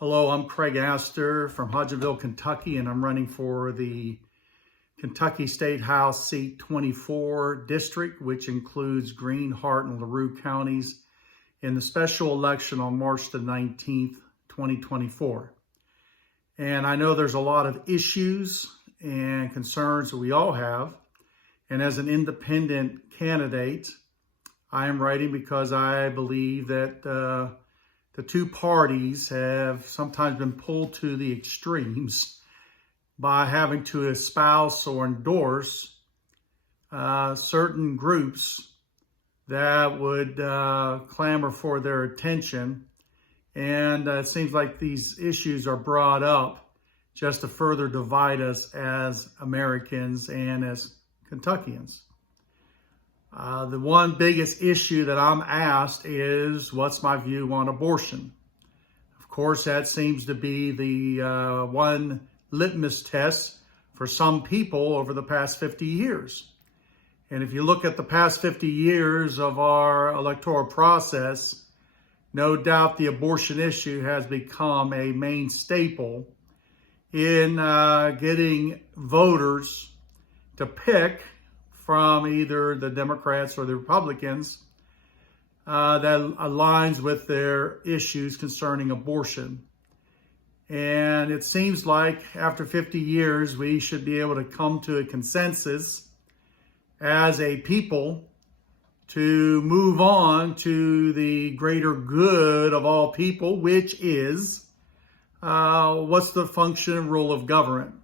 Hello, I'm Craig Astor from Hodgenville, Kentucky, and I'm running for the Kentucky State House Seat 24 district, which includes Greene, Hart, and LaRue counties in the special election on March the 19th, 2024. And I know there's a lot of issues and concerns that we all have. And as an independent candidate, I am writing because I believe that the two parties have sometimes been pulled to the extremes by having to espouse or endorse certain groups that would clamor for their attention. And it seems like these issues are brought up just to further divide us as Americans and as Kentuckians. The one biggest issue that I'm asked is, what's my view on abortion? Of course, that seems to be the one litmus test for some people over the past 50 years. And if you look at the past 50 years of our electoral process, no doubt the abortion issue has become a main staple in getting voters to pick from either the Democrats or the Republicans that aligns with their issues concerning abortion. And it seems like after 50 years, we should be able to come to a consensus as a people to move on to the greater good of all people, which is what's the function and role of government?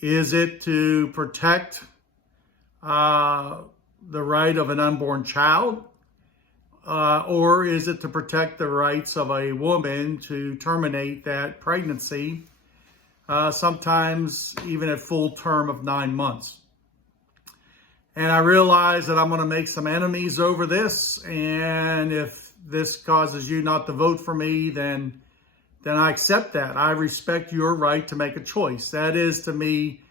Is it to protect the right of an unborn child, or is it to protect the rights of a woman to terminate that pregnancy, sometimes even at full term of 9 months? And I realize that I'm going to make some enemies over this, and if this causes you not to vote for me, then I accept that. I respect your right to make a choice. That is, to me,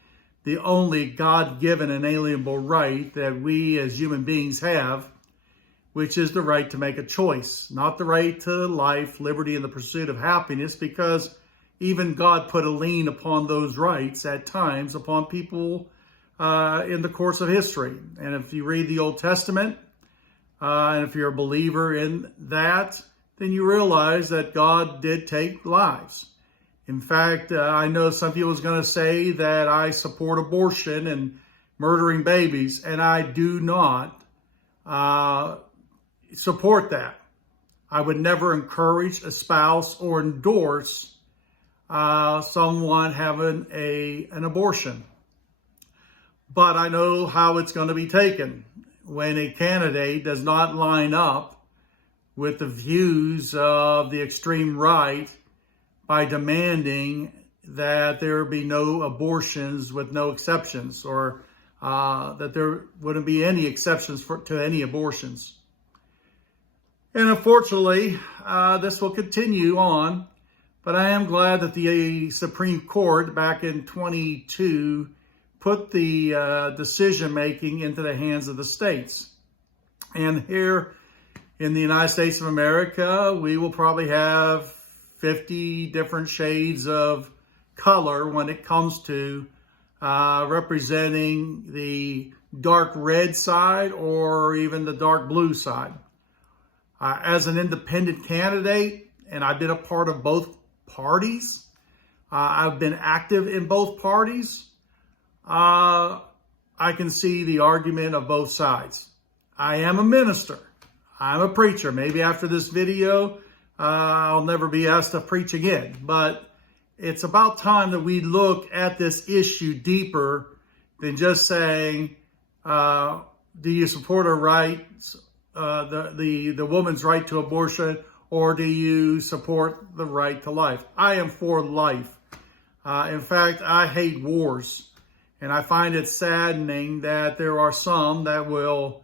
the only God-given inalienable right that we as human beings have, which is the right to make a choice, not the right to life, liberty, and the pursuit of happiness, because even God put a lien upon those rights at times upon people in the course of history. And if you read the Old Testament, and if you're a believer in that, then you realize that God did take lives. In fact, I know some people is going to say that I support abortion and murdering babies, and I do not support that. I would never encourage, espouse, or endorse someone having an abortion. But I know how it's going to be taken when a candidate does not line up with the views of the extreme right by demanding that there be no abortions with no exceptions, or that there wouldn't be any exceptions to any abortions. And unfortunately, this will continue on, but I am glad that the Supreme Court back in 22 put the decision-making into the hands of the states. And here in the United States of America, we will probably have 50 different shades of color when it comes to representing the dark red side or even the dark blue side. As an independent candidate, and I've been a part of both parties, I've been active in both parties, I can see the argument of both sides. I am a minister. I'm a preacher. Maybe after this video, I'll never be asked to preach again. But it's about time that we look at this issue deeper than just saying, do you support her rights, the woman's right to abortion, or do you support the right to life? I am for life. In fact, I hate wars. And I find it saddening that there are some that will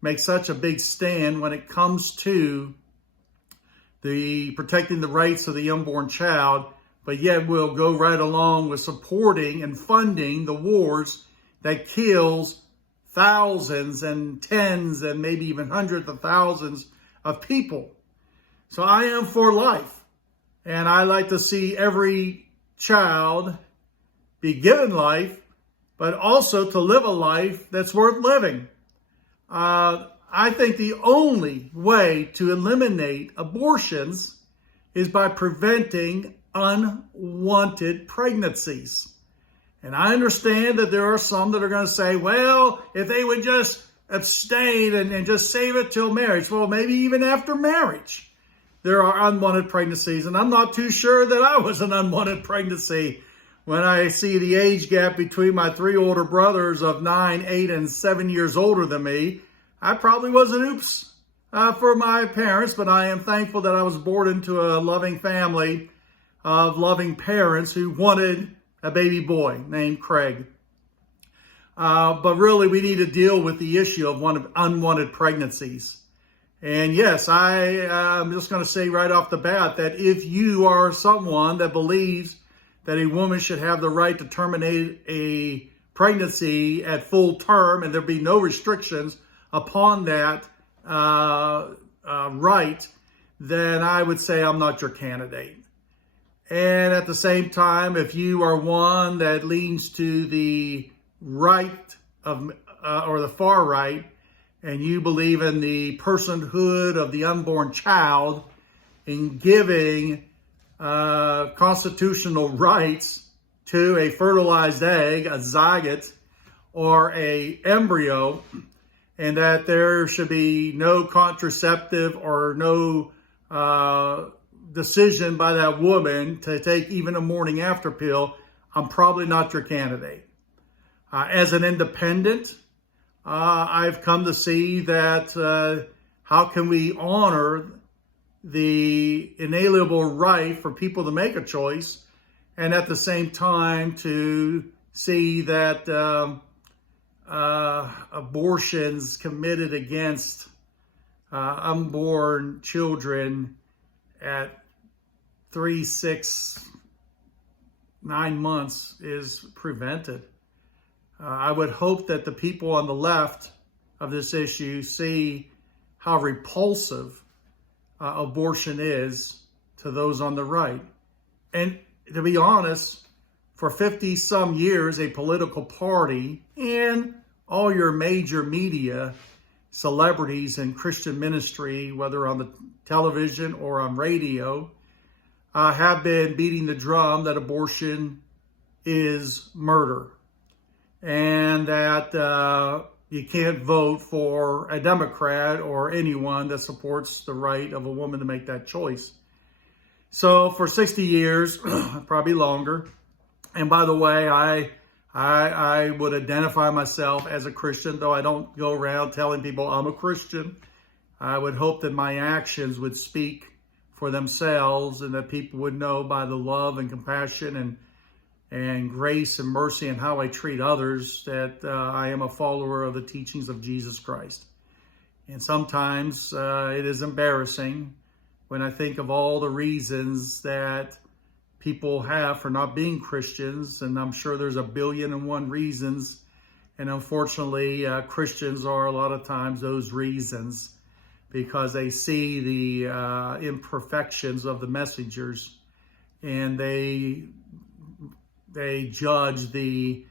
make such a big stand when it comes to the protecting the rights of the unborn child, but yet will go right along with supporting and funding the wars that kills thousands and tens and maybe even hundreds of thousands of people. So I am for life. And I like to see every child be given life, but also to live a life that's worth living. I think the only way to eliminate abortions is by preventing unwanted pregnancies. And I understand that there are some that are going to say, well, if they would just abstain and just save it till marriage. Well, maybe even after marriage, there are unwanted pregnancies. And I'm not too sure that I was an unwanted pregnancy when I see the age gap between my 3 older brothers of 9, 8, and 7 years older than me. I probably was an oops for my parents, but I am thankful that I was born into a loving family of loving parents who wanted a baby boy named Craig. But really, we need to deal with the issue of unwanted pregnancies. And yes, I'm just going to say right off the bat that if you are someone that believes that a woman should have the right to terminate a pregnancy at full term and there be no restrictions upon that right, then I would say I'm not your candidate. And at the same time, if you are one that leans to the right of or the far right, and you believe in the personhood of the unborn child, in giving constitutional rights to a fertilized egg, a zygote, or a embryo, and that there should be no contraceptive or no decision by that woman to take even a morning after pill, I'm probably not your candidate. As an independent, I've come to see that how can we honor the inalienable right for people to make a choice, and at the same time to see that abortions committed against unborn children at 3, 6, 9 months is prevented. I would hope that the people on the left of this issue see how repulsive abortion is to those on the right. And to be honest, for 50 some years, a political party and all your major media, celebrities in Christian ministry, whether on the television or on radio, have been beating the drum that abortion is murder, and that you can't vote for a Democrat or anyone that supports the right of a woman to make that choice. So for 60 years, probably longer, and by the way, I would identify myself as a Christian, though I don't go around telling people I'm a Christian. I would hope that my actions would speak for themselves and that people would know by the love and compassion and grace and mercy and how I treat others that I am a follower of the teachings of Jesus Christ. And sometimes it is embarrassing when I think of all the reasons that people have for not being Christians, and I'm sure there's 1,000,000,001 reasons, and unfortunately Christians are a lot of times those reasons, because they see the imperfections of the messengers, and they judge the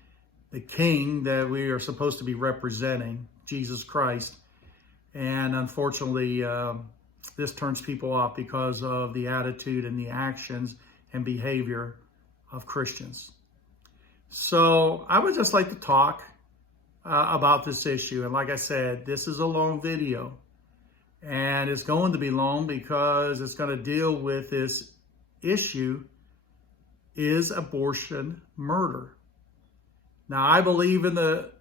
king that we are supposed to be representing, Jesus Christ. And unfortunately, this turns people off because of the attitude and the actions and behavior of Christians. So I would just like to talk about this issue. And like I said, this is a long video. And it's going to be long because it's going to deal with this issue: is abortion murder? Now, I believe in the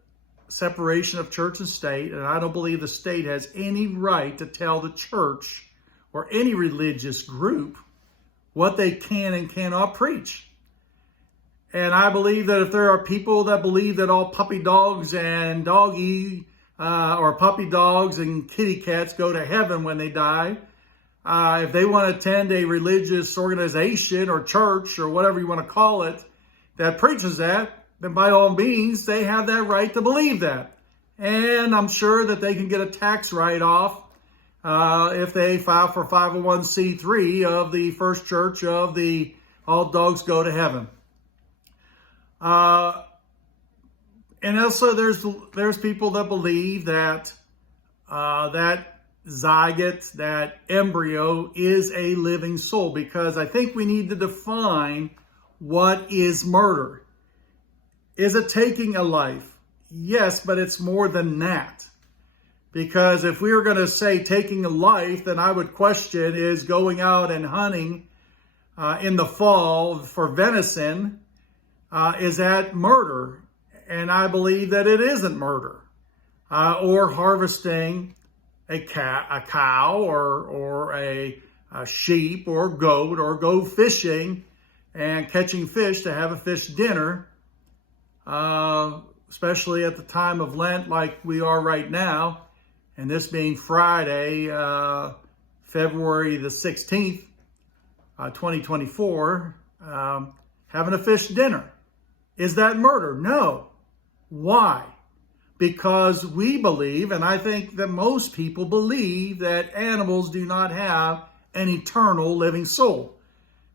separation of church and state, and I don't believe the state has any right to tell the church or any religious group what they can and cannot preach. And I believe that if there are people that believe that all puppy dogs and or puppy dogs and kitty cats go to heaven when they die, if they want to attend a religious organization or church or whatever you want to call it that preaches that, then by all means, they have that right to believe that. And I'm sure that they can get a tax write-off if they file for 501c3 of the First Church of the All Dogs Go to Heaven. And also there's people that believe that that zygote, that embryo, is a living soul, because I think we need to define what is murder. Is it taking a life? Yes, but it's more than that. Because if we were going to say taking a life, then I would question, is going out and hunting in the fall for venison, is that murder? And I believe that it isn't murder. Or harvesting a cow or a sheep or goat, or go fishing and catching fish to have a fish dinner, especially at the time of Lent like we are right now, and this being Friday, February the 16th, 2024, having a fish dinner. Is that murder? No. Why? Because we believe, and I think that most people believe, that animals do not have an eternal living soul.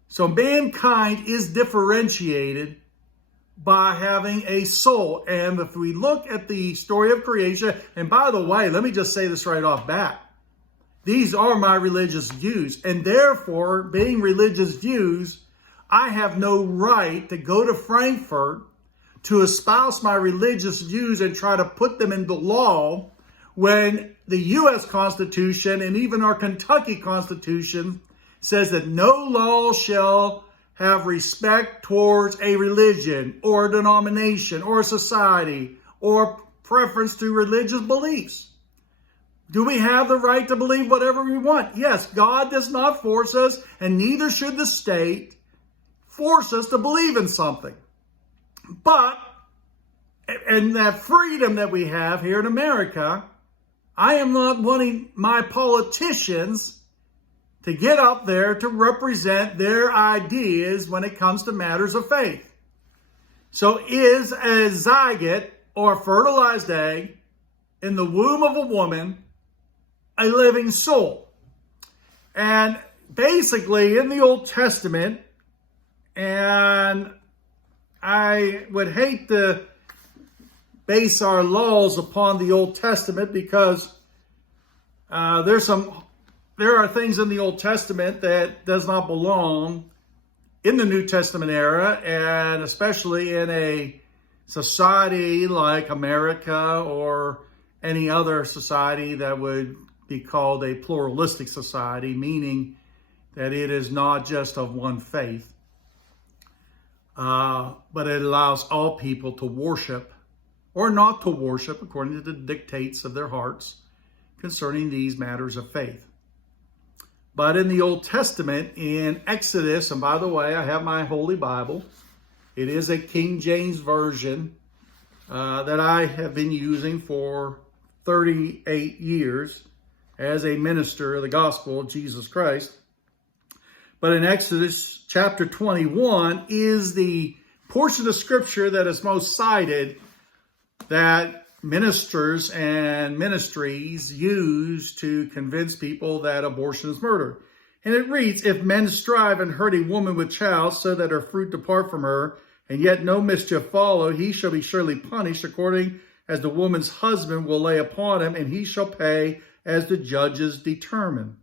So mankind is differentiated by having a soul. And if we look at the story of creation, and by the way, let me just say this right off bat. These are my religious views, and therefore, being religious views, I have no right to go to Frankfurt to espouse my religious views and try to put them into law when the U.S. Constitution and even our Kentucky Constitution says that no law shall have respect towards a religion or a denomination or a society or preference to religious beliefs. Do we have the right to believe whatever we want? Yes, God does not force us, and neither should the state force us to believe in something. But, and that freedom that we have here in America, I am not wanting my politicians to get up there to represent their ideas when it comes to matters of faith. So is a zygote or a fertilized egg in the womb of a woman a living soul? And basically in the Old Testament, and I would hate to base our laws upon the Old Testament, because there are things in the Old Testament that does not belong in the New Testament era, and especially in a society like America or any other society that would be called a pluralistic society, meaning that it is not just of one faith, but it allows all people to worship or not to worship according to the dictates of their hearts concerning these matters of faith. But in the Old Testament, in Exodus, and by the way, I have my Holy Bible. It is a King James Version that I have been using for 38 years as a minister of the gospel of Jesus Christ. But in Exodus chapter 21 is the portion of scripture that is most cited, that ministers and ministries use to convince people that abortion is murder. And it reads, "If men strive and hurt a woman with child so that her fruit depart from her, and yet no mischief follow, he shall be surely punished according as the woman's husband will lay upon him, and he shall pay as the judges determine.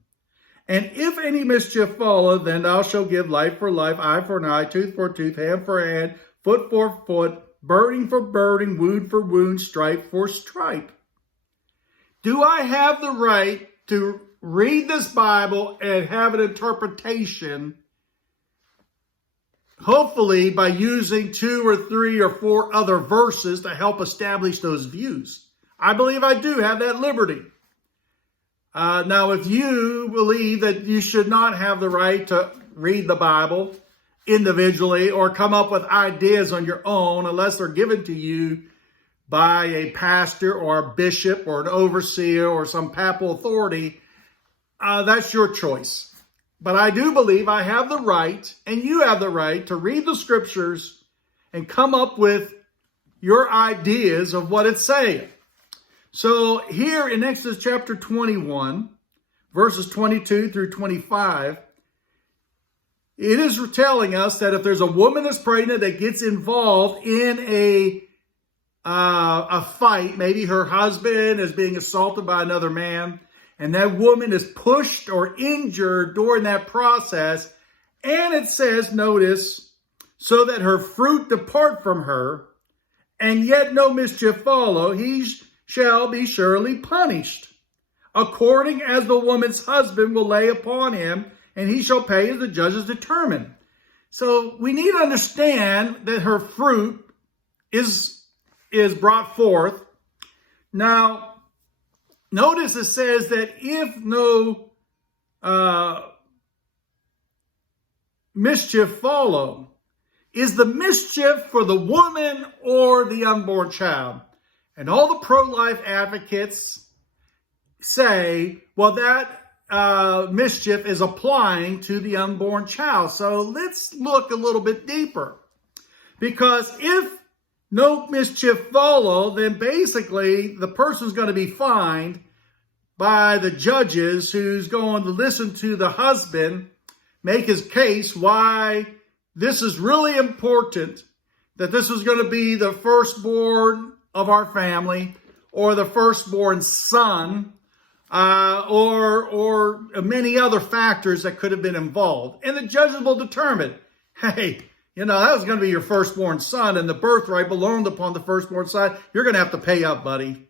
And if any mischief follow, then thou shalt give life for life, eye for an eye, tooth for tooth, hand for hand, foot for foot, burden for burden, wound for wound, stripe for stripe." Do I have the right to read this Bible and have an interpretation, hopefully by using 2 or 3 or 4 other verses to help establish those views? I believe I do have that liberty. Now, if you believe that you should not have the right to read the Bible individually or come up with ideas on your own unless they're given to you by a pastor or a bishop or an overseer or some papal authority, that's your choice. But I do believe I have the right, and you have the right, to read the scriptures and come up with your ideas of what it's saying. So here in Exodus chapter 21, verses 22 through 25, it is telling us that if there's a woman that's pregnant that gets involved in a fight, maybe her husband is being assaulted by another man, and that woman is pushed or injured during that process, and it says, notice, so that her fruit depart from her, and yet no mischief follow, he shall be surely punished, according as the woman's husband will lay upon him, and he shall pay as the judges determine. So we need to understand that her fruit is brought forth. Now, notice it says that if no mischief follow, is the mischief for the woman or the unborn child? And all the pro-life advocates say, well, that mischief is applying to the unborn child. So let's look a little bit deeper. Because if no mischief follow, then basically the person's going to be fined by the judges, who's going to listen to the husband make his case why this is really important, that this is going to be the firstborn of our family, or the firstborn son, or many other factors that could have been involved. And the judges will determine, hey, that was going to be your firstborn son, and the birthright belonged upon the firstborn son. You're going to have to pay up, buddy.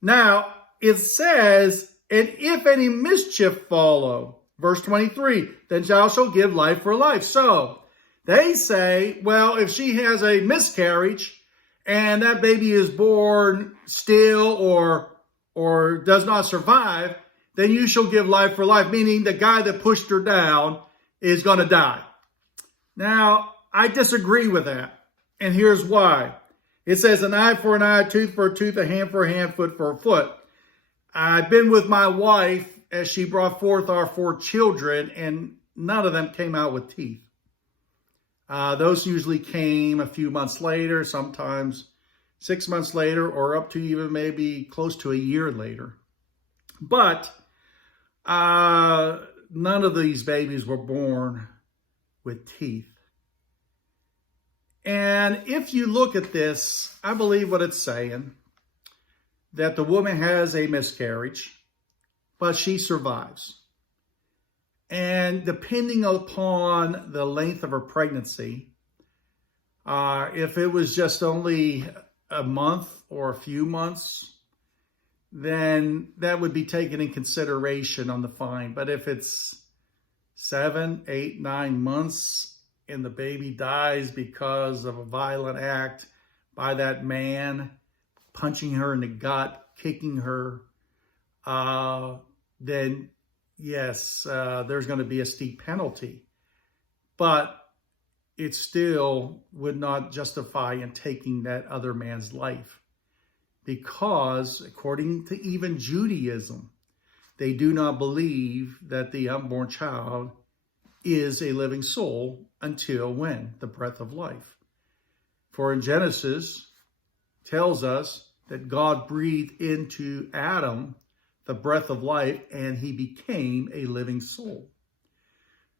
Now, it says, and if any mischief follow, verse 23, then thou shalt give life for life. So, they say, well, if she has a miscarriage, and that baby is born still or does not survive, then you shall give life for life, meaning the guy that pushed her down is going to die. Now, I disagree with that, and here's why. It says an eye for an eye, a tooth for a tooth, a hand for a hand, foot for a foot. I've been with my wife as she brought forth our 4 children, and none of them came out with teeth. Those usually came a few months later, sometimes 6 months later, or up to even maybe close to a year later. But none of these babies were born with teeth. And if you look at this, I believe what it's saying, that the woman has a miscarriage, but she survives. And depending upon the length of her pregnancy, if it was just only a month or a few months, then that would be taken in consideration on the fine. But if it's 7, 8, 9 months and the baby dies because of a violent act by that man, punching her in the gut, kicking her, then yes, there's going to be a steep penalty. But it still would not justify in taking that other man's life. Because according to even Judaism, they do not believe that the unborn child is a living soul until when? The breath of life. For in Genesis, tells us that God breathed into Adam the breath of life, and he became a living soul.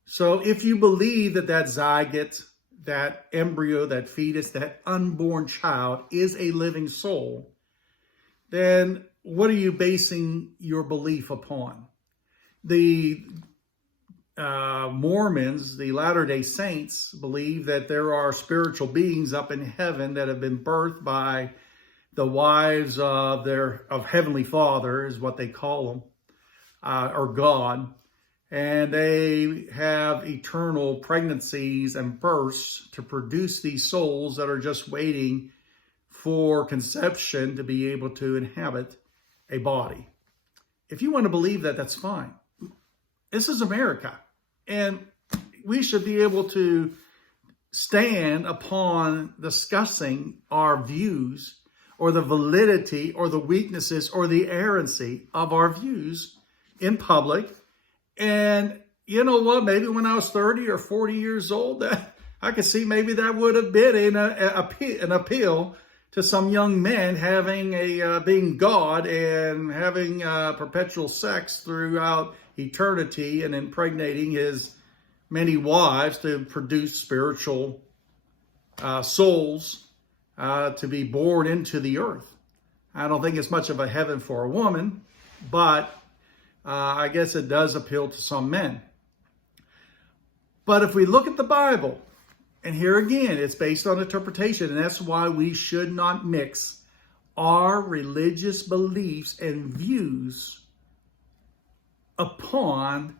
So if you believe that that zygote, that embryo, that fetus, that unborn child is a living soul, then what are you basing your belief upon? The Mormons, the Latter-day Saints, believe that there are spiritual beings up in heaven that have been birthed by the wives of Heavenly Father, is what they call them, or God. And they have eternal pregnancies and births to produce these souls that are just waiting for conception to be able to inhabit a body. If you want to believe that, that's fine. This is America, and we should be able to stand upon discussing our views, or the validity, or the weaknesses, or the errancy of our views in public. And you know what? Maybe when I was 30 or 40 years old, that I could see maybe that would have been an appeal to some young men having being God and having perpetual sex throughout eternity and impregnating his many wives to produce spiritual souls to be born into the earth. I don't think it's much of a heaven for a woman, but I guess it does appeal to some men. But if we look at the Bible, and here again, it's based on interpretation, and that's why we should not mix our religious beliefs and views upon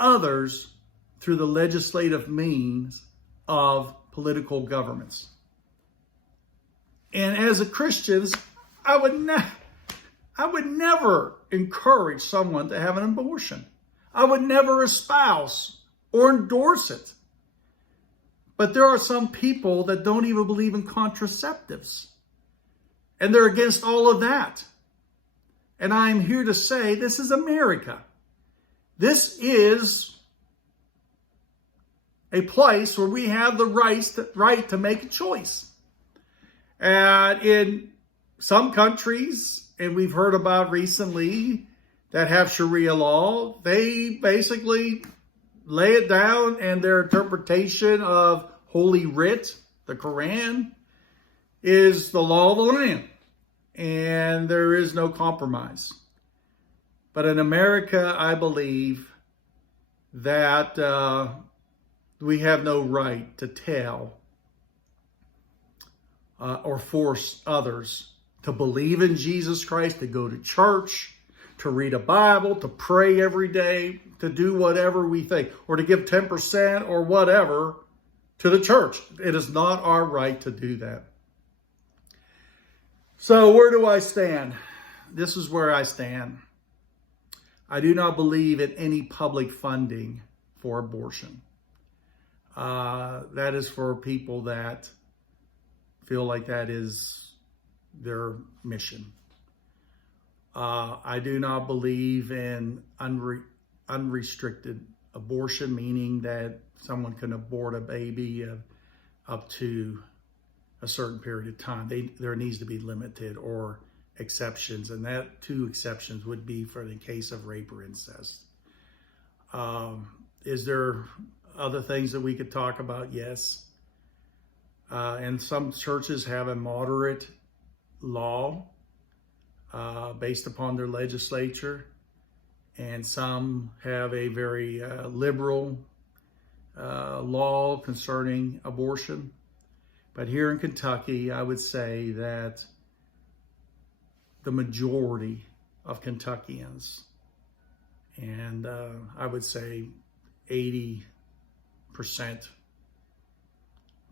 others through the legislative means of political governments. And as a Christian, I would never encourage someone to have an abortion. I would never espouse or endorse it. But there are some people that don't even believe in contraceptives. And they're against all of that. And I'm here to say this is America. This is a place where we have the right to make a choice. And in some countries, and we've heard about recently, that have Sharia law, they basically lay it down, and their interpretation of Holy Writ, the Quran, is the law of the land. And there is no compromise. But in America, I believe that we have no right to tell or force others to believe in Jesus Christ, to go to church, to read a Bible, to pray every day, to do whatever we think, or to give 10% or whatever to the church. It is not our right to do that. So where do I stand? This is where I stand. I do not believe in any public funding for abortion. That is for people that feel like that is their mission. I do not believe in unrestricted abortion, meaning that someone can abort a baby up to a certain period of time. There needs to be limited or exceptions, and that two exceptions would be for the case of rape or incest. Is there other things that we could talk about? Yes. And some churches have a moderate law based upon their legislature, and some have a very liberal law concerning abortion. But here in Kentucky, I would say that the majority of Kentuckians, and I would say 80%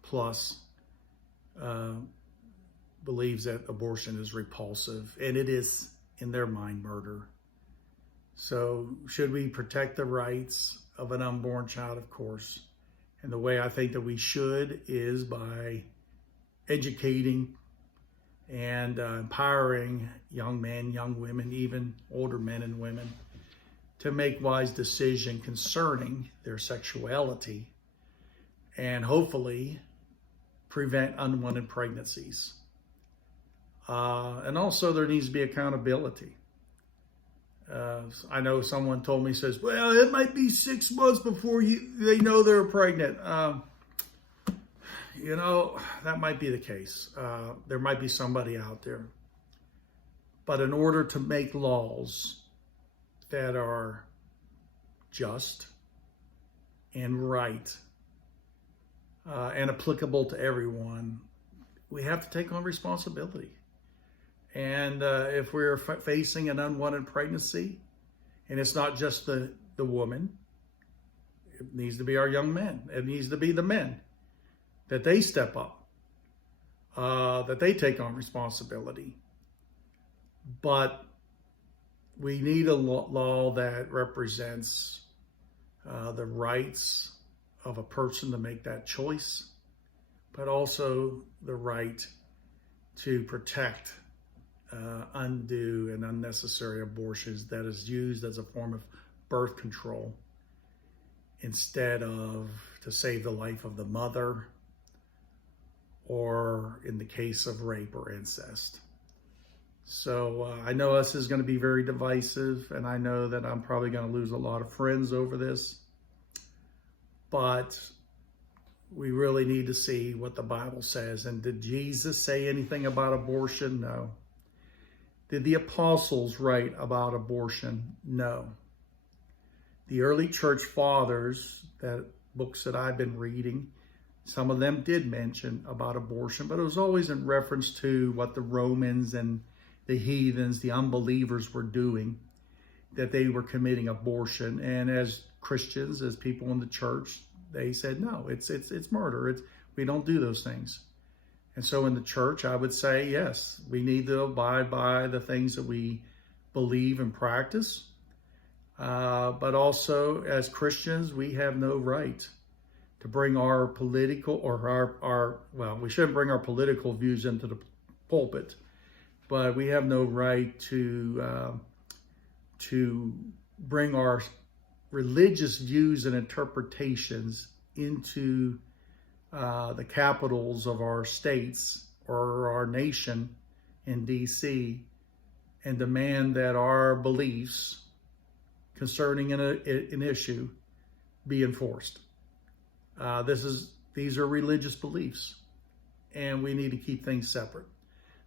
plus, believes that abortion is repulsive, and it is, in their mind, murder. So should we protect the rights of an unborn child? Of course. And the way I think that we should is by educating and empowering young men, young women, even older men and women, to make wise decisions concerning their sexuality, and hopefully prevent unwanted pregnancies. And also there needs to be accountability. I know someone told me, says, well, it might be 6 months before they know they're pregnant. That might be the case. There might be somebody out there. But in order to make laws that are just and right and applicable to everyone, we have to take on responsibility. And if we're facing an unwanted pregnancy, and it's not just the woman, it needs to be our young men. It needs to be the men, that they step up, that they take on responsibility. But we need a law that represents the rights of a person to make that choice, but also the right to protect undue and unnecessary abortions that is used as a form of birth control instead of to save the life of the mother or in the case of rape or incest. So I know this is going to be very divisive, and I know that I'm probably going to lose a lot of friends over this, but we really need to see what the Bible says. And did Jesus say anything about abortion? No. Did the apostles write about abortion? No. The early church fathers, that books that I've been reading, some of them did mention about abortion, but it was always in reference to what the Romans and the heathens, the unbelievers were doing, that they were committing abortion. And as Christians, as people in the church, they said, no, it's murder. We don't do those things. And so in the church, I would say, yes, we need to abide by the things that we believe and practice. But also as Christians, we have no right to bring our political or well, we shouldn't bring our political views into the pulpit, but we have no right to bring our religious views and interpretations into the capitals of our states or our nation in DC and demand that our beliefs concerning an issue be enforced. These are religious beliefs, and we need to keep things separate.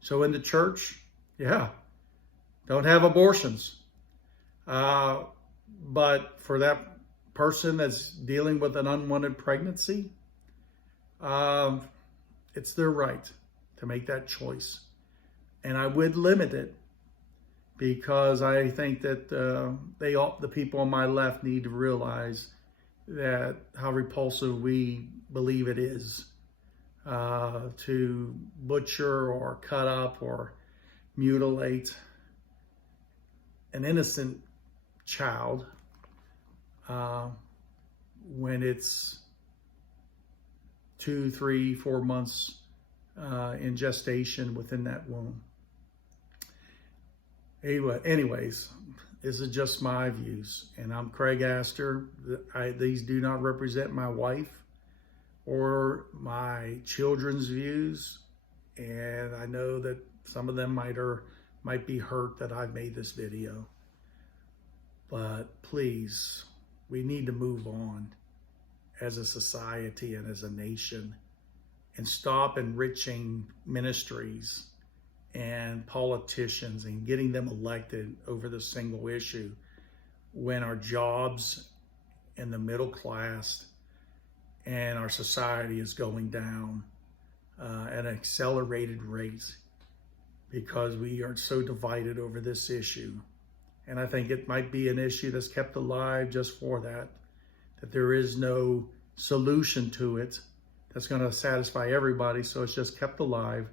So in the church, yeah, don't have abortions. But for that person that's dealing with an unwanted pregnancy, it's their right to make that choice. And I would limit it, because I think that the people on my left need to realize that how repulsive we believe it is to butcher or cut up or mutilate an innocent child when it's 2, 3, 4 months in gestation within that womb. Anyways, this is just my views, and I'm Craig Astor. These do not represent my wife or my children's views, and I know that some of them might be hurt that I've made this video. But please, we need to move on as a society and as a nation and stop enriching ministries and politicians and getting them elected over this single issue when our jobs and the middle class and our society is going down at an accelerated rate because we are so divided over this issue. And I think it might be an issue that's kept alive just for that there is no solution to it that's going to satisfy everybody, so it's just kept alive.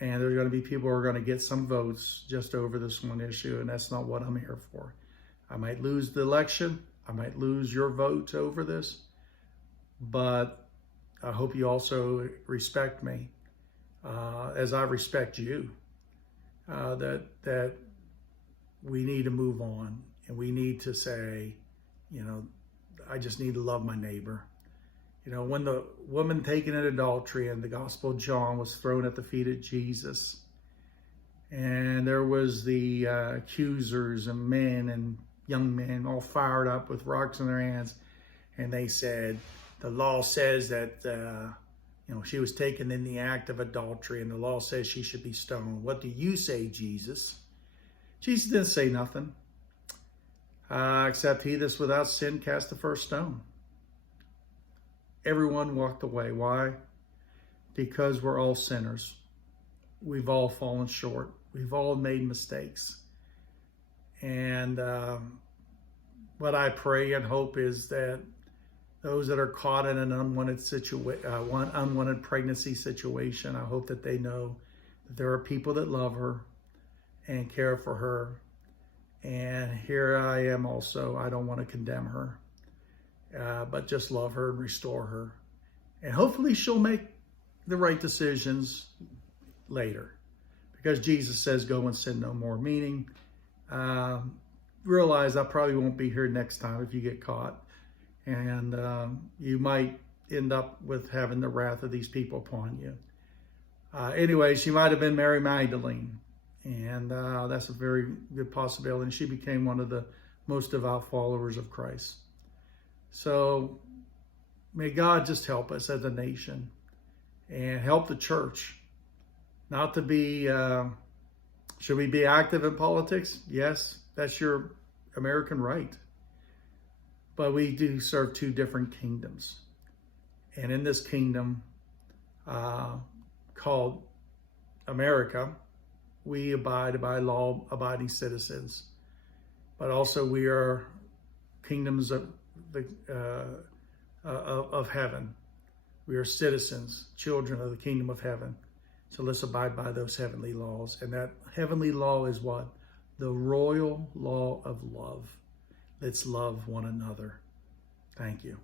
And there are going to be people who are going to get some votes just over this one issue, and that's not what I'm here for. I might lose the election. I might lose your vote over this, but I hope you also respect me as I respect you, that we need to move on, and we need to say, I just need to love my neighbor. When the woman taken in adultery in the Gospel of John was thrown at the feet of Jesus, and there was the accusers and men and young men all fired up with rocks in their hands, and they said, the law says that she was taken in the act of adultery, and the law says she should be stoned. What do you say, Jesus? Jesus didn't say nothing, except he that's without sin cast the first stone. Everyone walked away. Why? Because we're all sinners. We've all fallen short. We've all made mistakes. And what I pray and hope is that those that are caught in an unwanted pregnancy situation, I hope that they know that there are people that love her and care for her. And here I am also. I don't want to condemn her. But just love her and restore her. And hopefully she'll make the right decisions later. Because Jesus says, go and sin no more. Meaning, realize I probably won't be here next time if you get caught. And you might end up with having the wrath of these people upon you. Anyway, she might have been Mary Magdalene. And that's a very good possibility. And she became one of the most devout followers of Christ. So may God just help us as a nation and help the church not to be, should we be active in politics? Yes, that's your American right. But we do serve two different kingdoms. And in this kingdom called America, we abide by law-abiding citizens. But also we are kingdoms of heaven. We are citizens, children of the kingdom of heaven. So let's abide by those heavenly laws. And that heavenly law is what? The royal law of love. Let's love one another. Thank you.